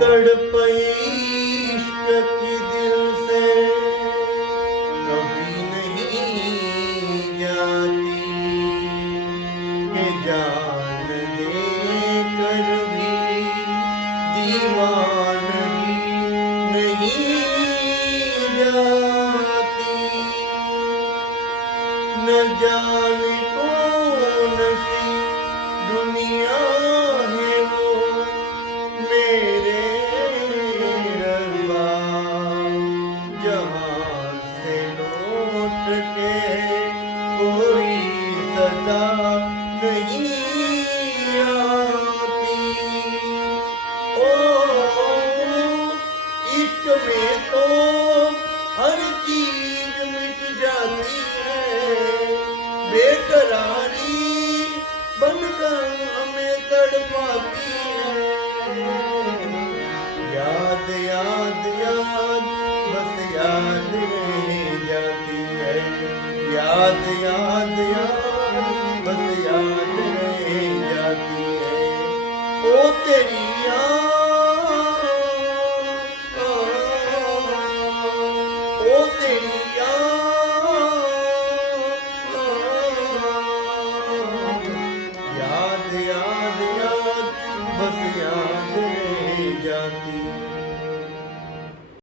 तड़पई इश्क की दिल से कभी नहीं जाती, कि जान दे कर भी दीवानगी नहीं जाती। न जाने कौन सी दुनिया है वो मेरे रब्बा, जहाँ से लौट के कोई सदा नहीं आती। ओ इश्क में तो हर चीज मिट जाती है, बेकरारी बनकर हमें तड़पाती है। याद याद याद बस याद रह जाती है, याद याद याद बस याद रह जाती है। ओ तेरी